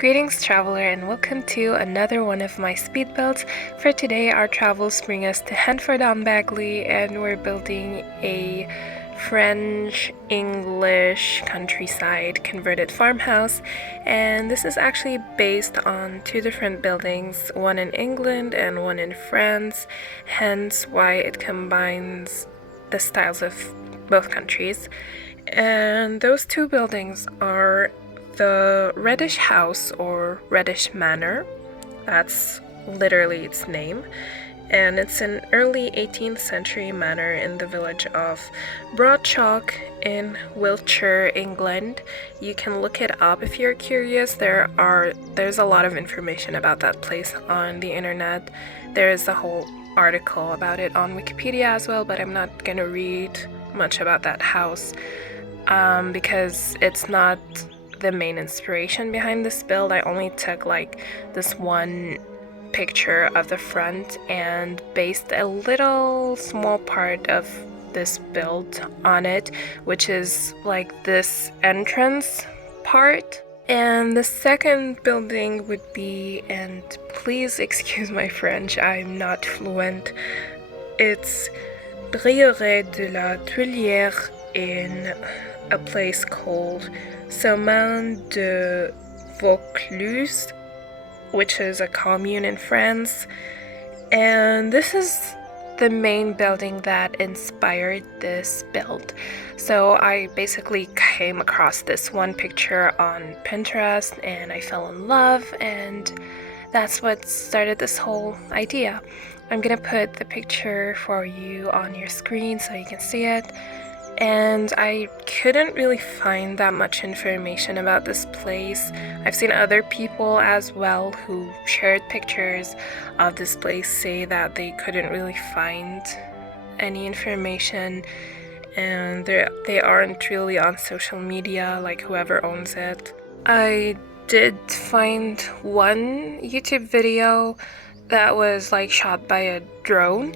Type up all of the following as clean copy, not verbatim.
Greetings traveler and welcome to another one of my speed builds. For today our travels bring us to Henford-on-Bagley and we're building a French-English countryside converted farmhouse, and this is actually based on two different buildings, one in England and one in France, hence why it combines the styles of both countries. And those two buildings are the Reddish House or Reddish Manor, that's literally its name, and it's an early 18th century manor in the village of Broadchalk in Wiltshire, England. You can look it up if you're curious. There's a lot of information about that place on the internet. There is a whole article about it on Wikipedia as well, but I'm not gonna read much about that house because it's not the main inspiration behind this build. I only took like this one picture of the front and based a little small part of this build on it, which is like this entrance part. And the second building would be, and please excuse my French, I'm not fluent, it's Brieuré de la Tuilière in a place called Saumon de Vaucluse, which is a commune in France. And this is the main building that inspired this build. So I basically came across this one picture on Pinterest and I fell in love, and that's what started this whole idea. I'm gonna put the picture for you on your screen so you can see it. And I couldn't really find that much information about this place. I've seen other people as well who shared pictures of this place say that they couldn't really find any information, and they aren't really on social media, like whoever owns it. I did find one YouTube video that was like shot by a drone,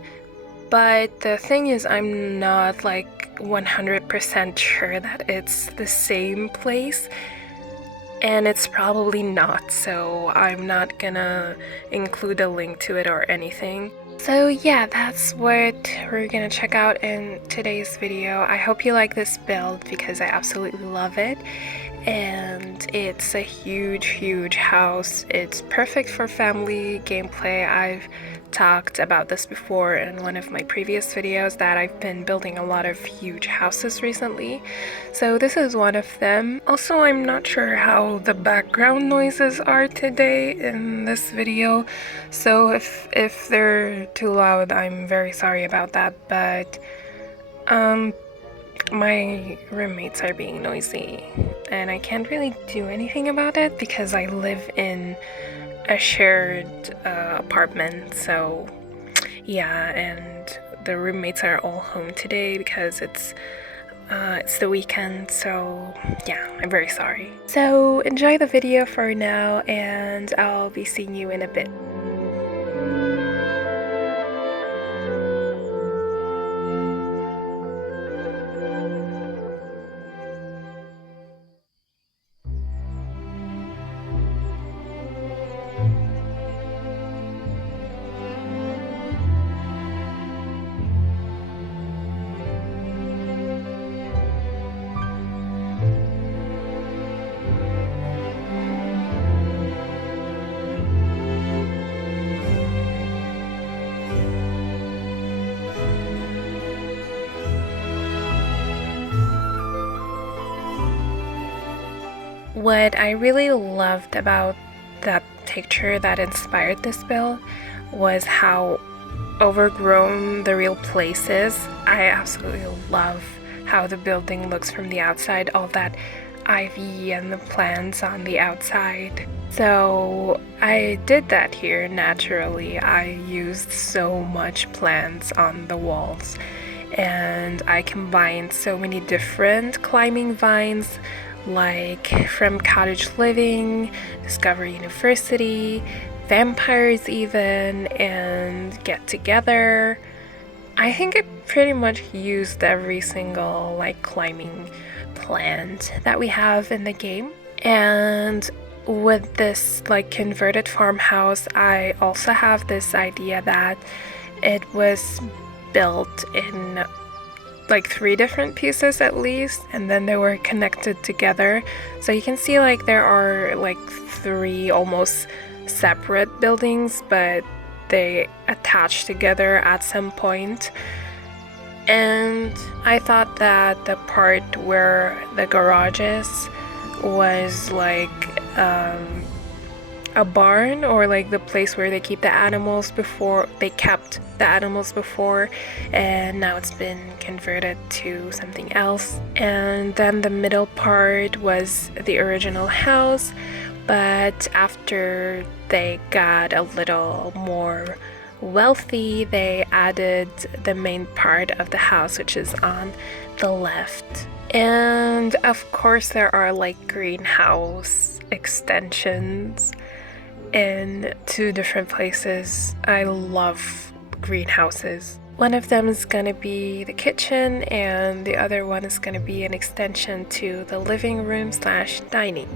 but the thing is I'm not like 100% sure that it's the same place, and it's probably not, so I'm not gonna include a link to it or anything. So yeah, that's what we're gonna check out in today's video. I hope you like this build because I absolutely love it, and it's a huge house. It's perfect for family gameplay. I've talked about this before in one of my previous videos that I've been building a lot of huge houses recently, so this is one of them. Also, I'm not sure how the background noises are today in this video, so if they're too loud, I'm very sorry about that, but my roommates are being noisy and I can't really do anything about it because I live in a shared apartment. So yeah, and the roommates are all home today because it's the weekend, so yeah, I'm very sorry. So enjoy the video for now and I'll be seeing you in a bit. What I really loved about that picture that inspired this build was how overgrown the real place is. I absolutely love how the building looks from the outside, all that ivy and the plants on the outside. So I did that here naturally. I used so much plants on the walls, and I combined so many different climbing vines, like from Cottage Living, Discover University, vampires even, and Get Together. I think I pretty much used every single like climbing plant that we have in the game. And with this like converted farmhouse, I also have this idea that it was built in like three different pieces at least, and then they were connected together. So you can see like there are like three almost separate buildings, but they attach together at some point. And I thought that the part where the garage is was like a barn, or like the place where they keep the animals before they kept the animals before, and now it's been converted to something else. And then the middle part was the original house, but after they got a little more wealthy, they added the main part of the house, which is on the left. And of course there are like greenhouse extensions in two different places. I love greenhouses. One of them is gonna be the kitchen, and the other one is gonna be an extension to the living room / dining.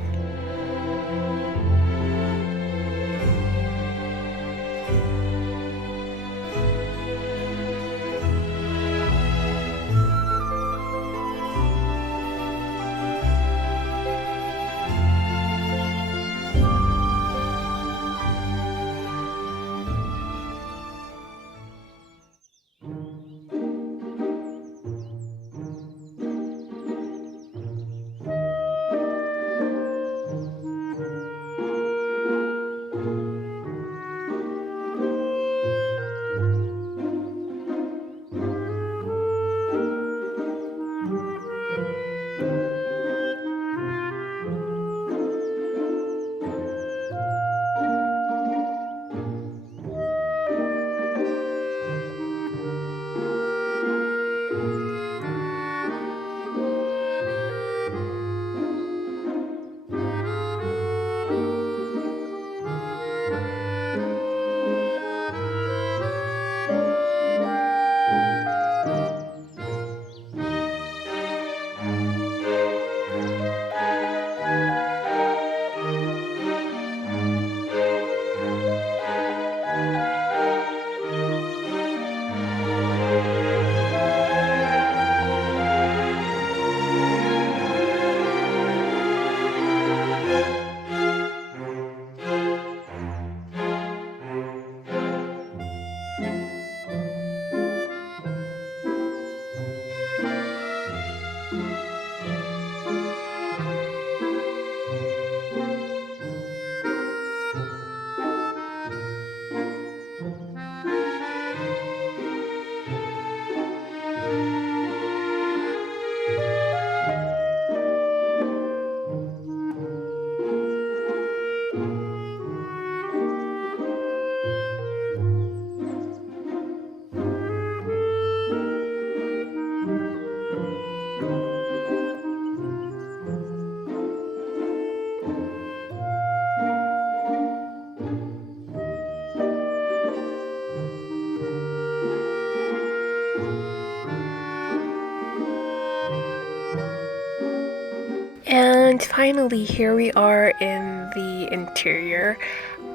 And finally, here we are in the interior.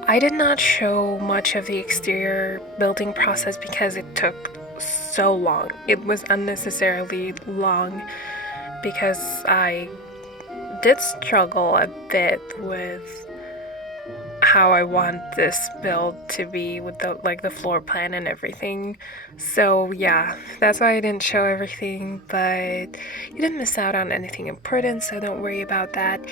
I did not show much of the exterior building process because it took so long. It was unnecessarily long because I did struggle a bit with how I want this build to be with the floor plan and everything. So yeah, that's why I didn't show everything, but you didn't miss out on anything important, so don't worry about that.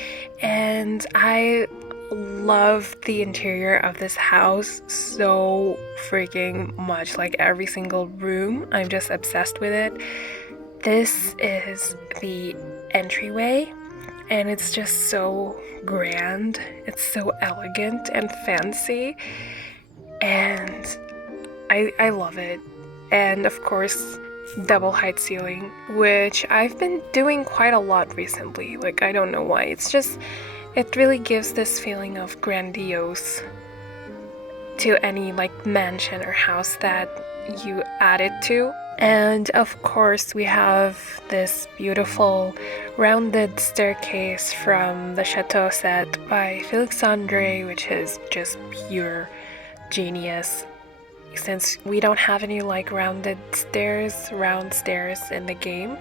And I love the interior of this house so freaking much. Like every single room, I'm just obsessed with it. This is the entryway, and it's just so grand. It's so elegant and fancy, and I love it. And of course, double height ceiling, which I've been doing quite a lot recently. Like, I don't know why. It's just, it really gives this feeling of grandiose to any like mansion or house that you add it to. And of course, we have this beautiful rounded staircase from the Chateau set by Felix Andre, which is just pure genius. Since we don't have any like round stairs in the game,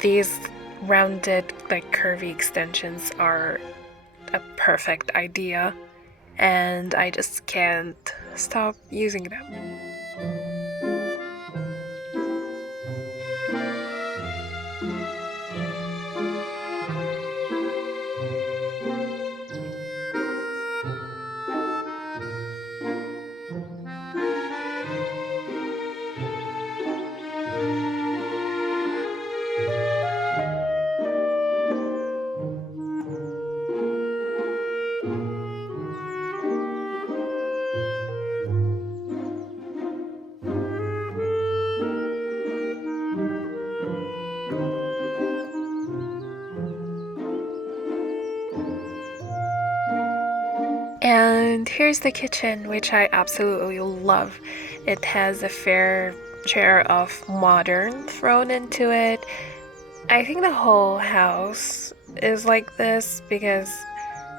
these rounded, like curvy extensions are a perfect idea, and I just can't stop using them. And here's the kitchen, which I absolutely love. It has a fair share of modern thrown into it. I think the whole house is like this because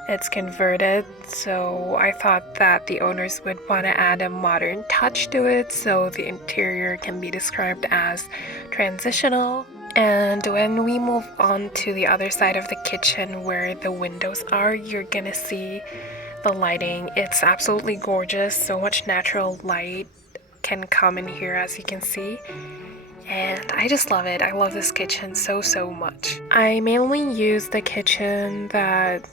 it's converted, so I thought that the owners would want to add a modern touch to it so the interior can be described as transitional. And when we move on to the other side of the kitchen where the windows are, you're gonna see the lighting. It's absolutely gorgeous. So much natural light can come in here, as you can see. And I just love it. I love this kitchen so much. I mainly use the kitchen that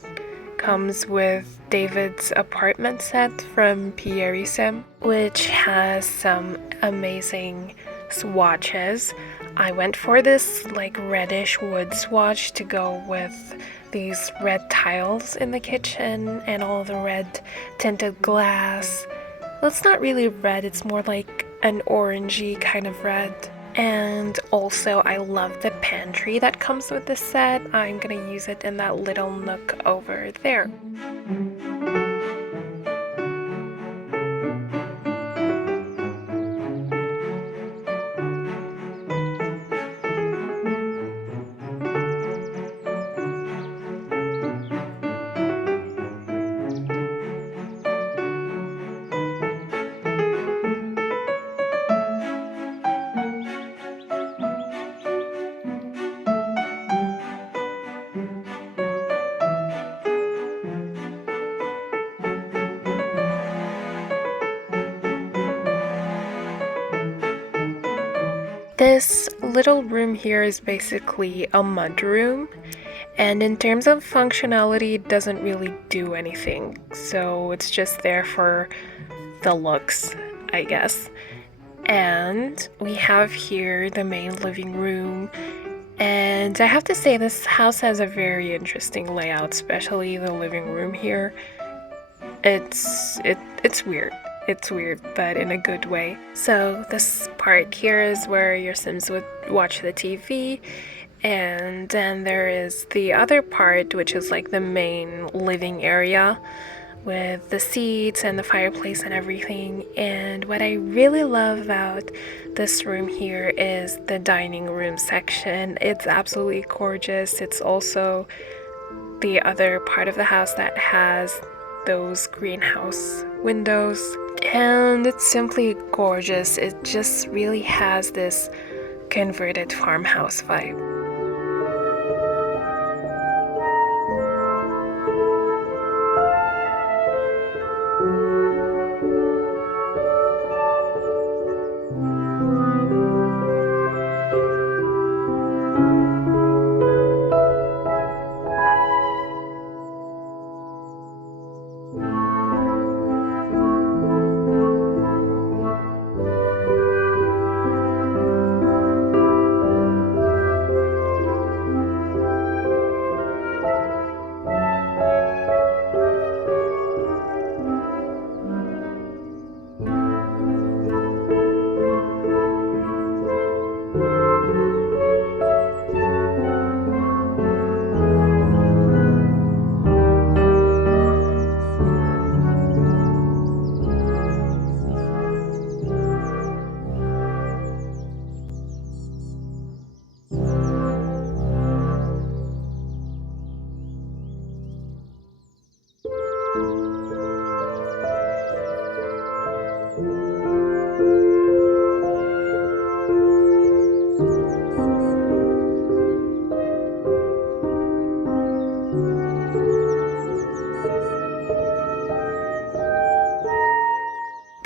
comes with David's apartment set from Pierre-Sim, which has some amazing swatches. I went for this like reddish wood swatch to go with these red tiles in the kitchen and all the red tinted glass. Well, it's not really red, it's more like an orangey kind of red. And also, I love the pantry that comes with the set. I'm gonna use it in that little nook over there. This little room here is basically a mud room, and in terms of functionality, it doesn't really do anything. So it's just there for the looks, I guess. And we have here the main living room. And I have to say, this house has a very interesting layout, especially the living room here. It's weird. It's weird, but in a good way. So this part here is where your Sims would watch the TV, and then there is the other part, which is like the main living area with the seats and the fireplace and everything. And what I really love about this room here is the dining room section. It's absolutely gorgeous. It's also the other part of the house that has those greenhouse windows, and it's simply gorgeous. It just really has this converted farmhouse vibe.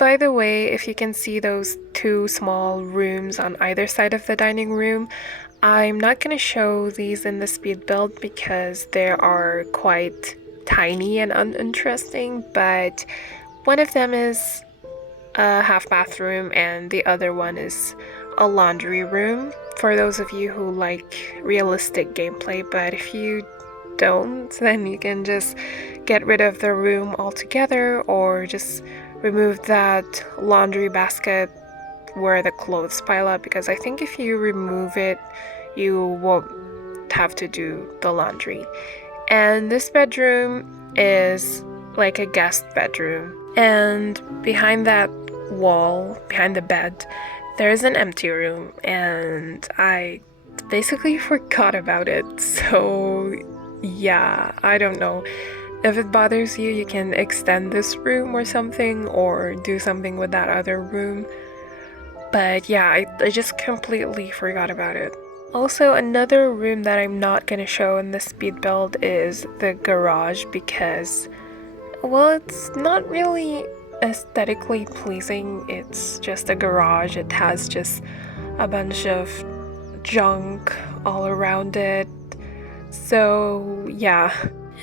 by the way, if you can see those two small rooms on either side of the dining room, I'm not going to show these in the speed build because they are quite tiny and uninteresting, but one of them is a half bathroom and the other one is a laundry room for those of you who like realistic gameplay, but if you don't, then you can just get rid of the room altogether or just remove that laundry basket where the clothes pile up, because I think if you remove it, you won't have to do the laundry. And this bedroom is like a guest bedroom, and behind that wall, behind the bed, there's an empty room, and I basically forgot about it. So yeah, I don't know. If it bothers you, you can extend this room or something, or do something with that other room. But yeah, I just completely forgot about it. Also, another room that I'm not gonna show in the speed build is the garage because, well, it's not really aesthetically pleasing. It's just a garage. It has just a bunch of junk all around it. So yeah.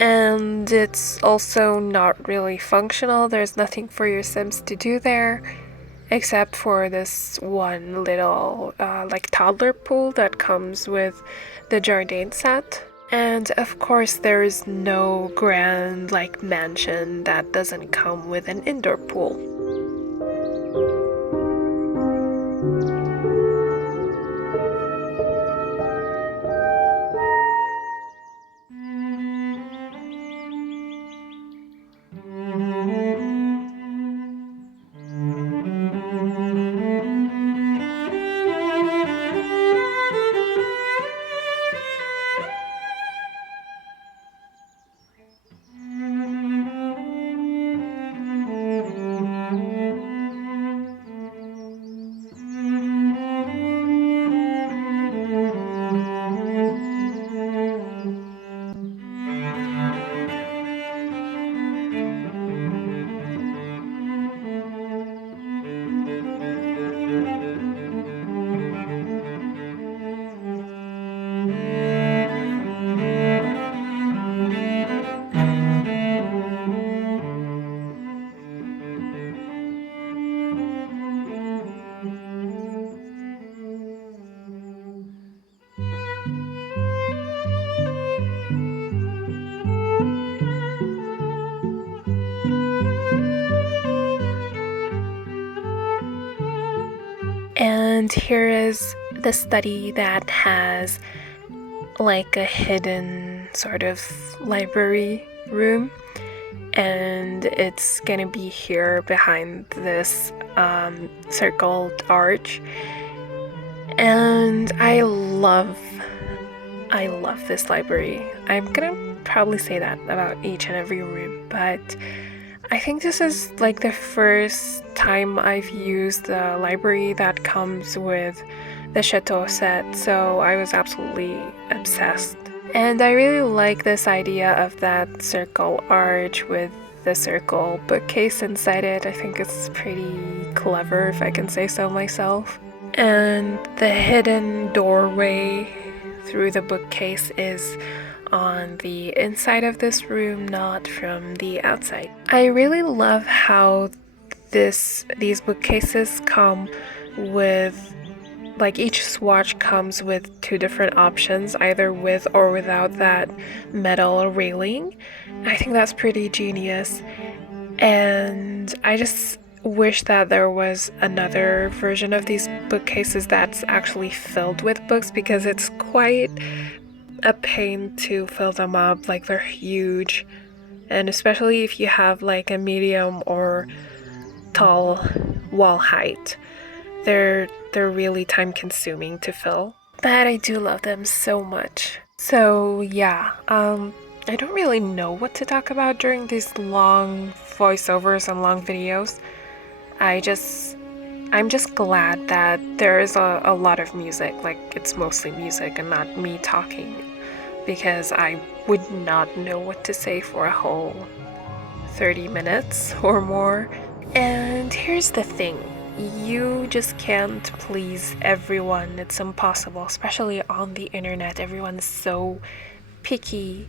And it's also not really functional. There's nothing for your Sims to do there except for this one little like toddler pool that comes with the Jardine set. And of course there is no grand like mansion that doesn't come with an indoor pool. And here is the study that has like a hidden sort of library room, and it's gonna be here behind this circled arch. And I love this library. I'm gonna probably say that about each and every room, but I think this is like the first time I've used the library that comes with the Chateau set, so I was absolutely obsessed. And I really like this idea of that circle arch with the circle bookcase inside it. I think it's pretty clever, if I can say so myself. And the hidden doorway through the bookcase is on the inside of this room, not from the outside. I really love how these bookcases come with, like, each swatch comes with two different options, either with or without that metal railing. I think that's pretty genius, and I just wish that there was another version of these bookcases that's actually filled with books, because it's quite a pain to fill them up. Like, they're huge, and especially if you have like a medium or tall wall height, they're really time consuming to fill, but I do love them so much. So yeah, I don't really know what to talk about during these long voiceovers and long videos. I'm just glad that there is a lot of music, like it's mostly music and not me talking, because I would not know what to say for a whole 30 minutes or more. And here's the thing. You just can't please everyone. It's impossible, especially on the internet. Everyone's so picky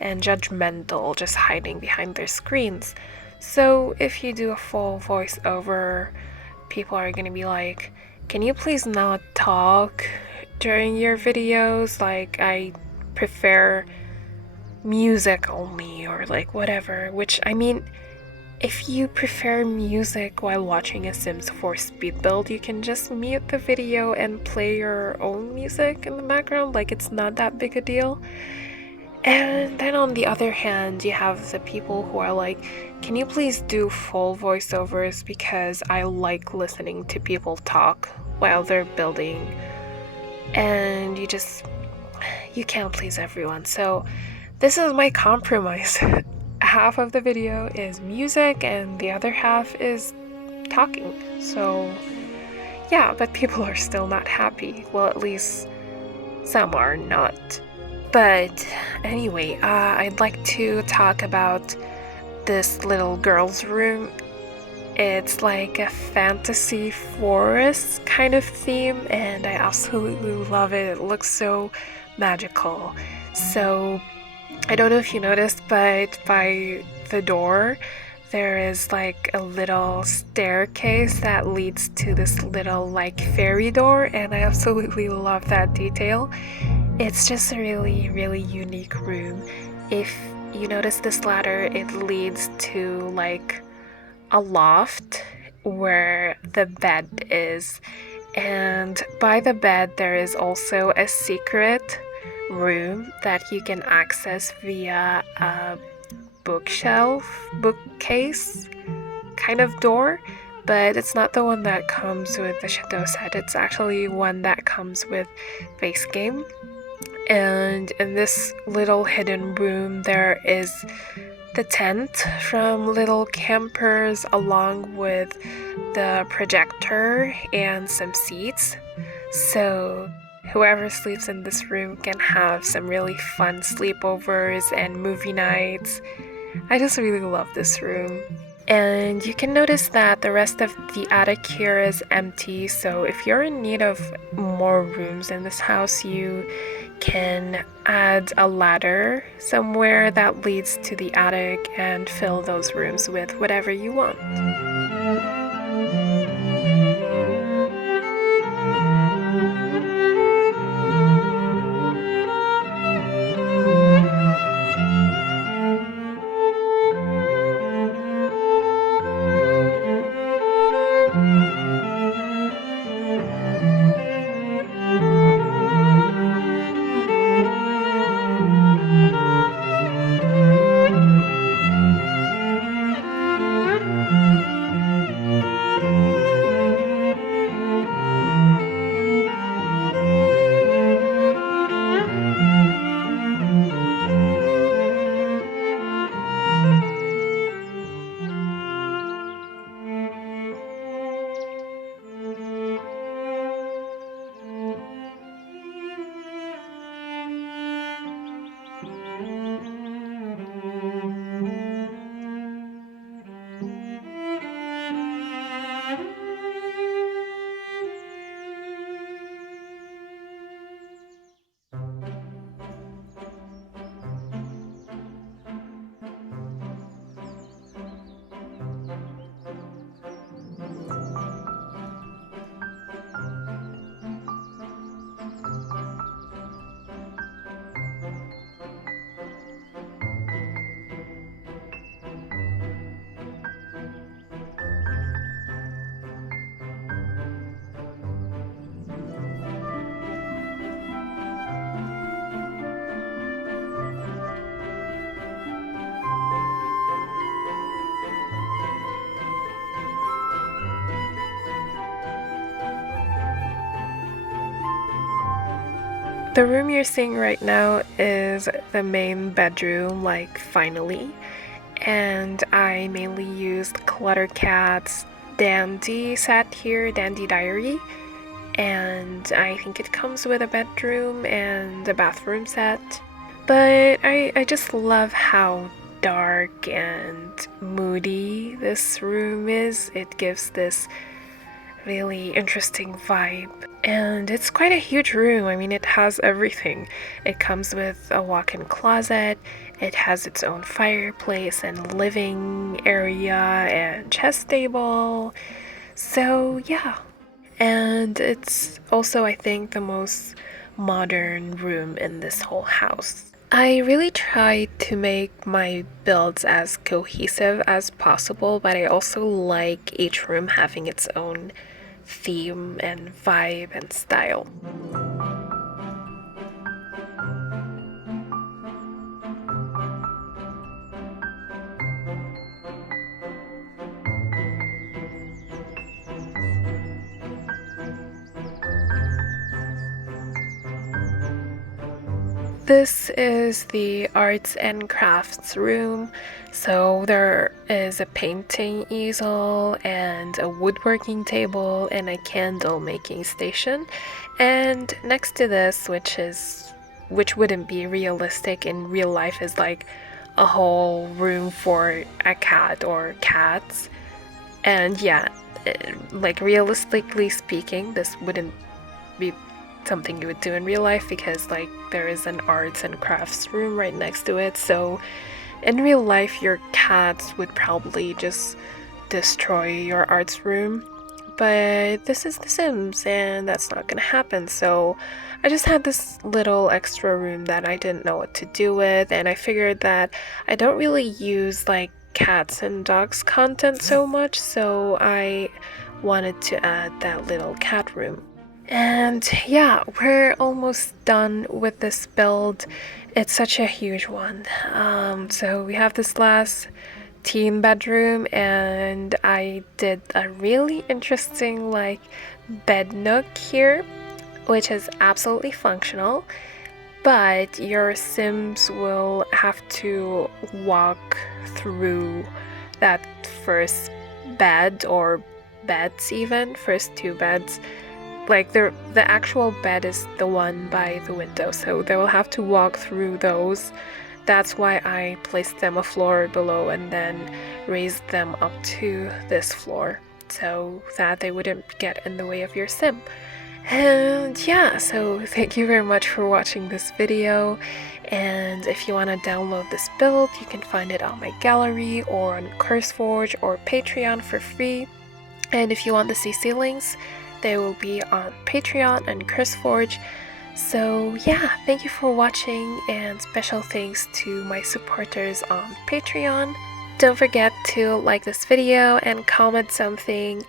and judgmental, just hiding behind their screens. So if you do a full voiceover, people are gonna be like, can you please not talk during your videos? Like, I prefer music only, or like whatever. Which, I mean, if you prefer music while watching a Sims 4 speed build, you can just mute the video and play your own music in the background. Like, it's not that big a deal. And then on the other hand, you have the people who are like, can you please do full voiceovers because I like listening to people talk while they're building. And you can't please everyone. So this is my compromise. Half of the video is music and the other half is talking. So yeah, but people are still not happy. Well, at least some are not. But anyway, I'd like to talk about this little girl's room. It's like a fantasy forest kind of theme, and I absolutely love it. It looks so magical. So, I don't know if you noticed, but by the door, there is like a little staircase that leads to this little like fairy door, and I absolutely love that detail. It's just a really, really unique room. If you notice this ladder, it leads to like a loft where the bed is. And by the bed, there is also a secret room that you can access via a bookcase kind of door. But it's not the one that comes with the Chateau set, it's actually one that comes with base game. And in this little hidden room, there is the tent from Little Campers, along with the projector and some seats. So whoever sleeps in this room can have some really fun sleepovers and movie nights. I just really love this room. And you can notice that the rest of the attic here is empty, so if you're in need of more rooms in this house, you can add a ladder somewhere that leads to the attic and fill those rooms with whatever you want. The room you're seeing right now is the main bedroom, like finally, and I mainly used Cluttercat's Dandy set here, Dandy Diary, and I think it comes with a bedroom and a bathroom set. But I just love how dark and moody this room is. It gives this really interesting vibe. And it's quite a huge room. I mean, it has everything. It comes with a walk-in closet, it has its own fireplace and living area and chess table. So, yeah. And it's also, I think, the most modern room in this whole house. I really try to make my builds as cohesive as possible, but I also like each room having its own theme and vibe and style. This is the arts and crafts room. So there is a painting easel and a woodworking table and a candle making station. And next to this, which wouldn't be realistic in real life, is like a whole room for a cat or cats. And yeah, like realistically speaking, this wouldn't be something you would do in real life because like there is an arts and crafts room right next to it. So in real life your cats would probably just destroy your arts room, but this is The Sims and that's not gonna happen. So I just had this little extra room that I didn't know what to do with, and I figured that I don't really use like cats and dogs content so much, so I wanted to add that little cat room. And yeah, we're almost done with this build. It's such a huge one. So we have this last teen bedroom, and I did a really interesting like bed nook here, which is absolutely functional. But your Sims will have to walk through that first bed, or beds even, first two beds. Like the actual bed is the one by the window, so they will have to walk through those. That's why I placed them a floor below and then raised them up to this floor so that they wouldn't get in the way of your sim. And yeah, so thank you very much for watching this video, and if you want to download this build, you can find it on my gallery or on CurseForge or Patreon for free. And if you want the CC links, they will be on Patreon and CurseForge. So yeah, thank you for watching, and special thanks to my supporters on Patreon. Don't forget to like this video and comment something,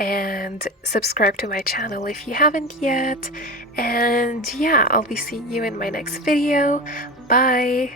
and subscribe to my channel if you haven't yet. And yeah, I'll be seeing you in my next video. Bye!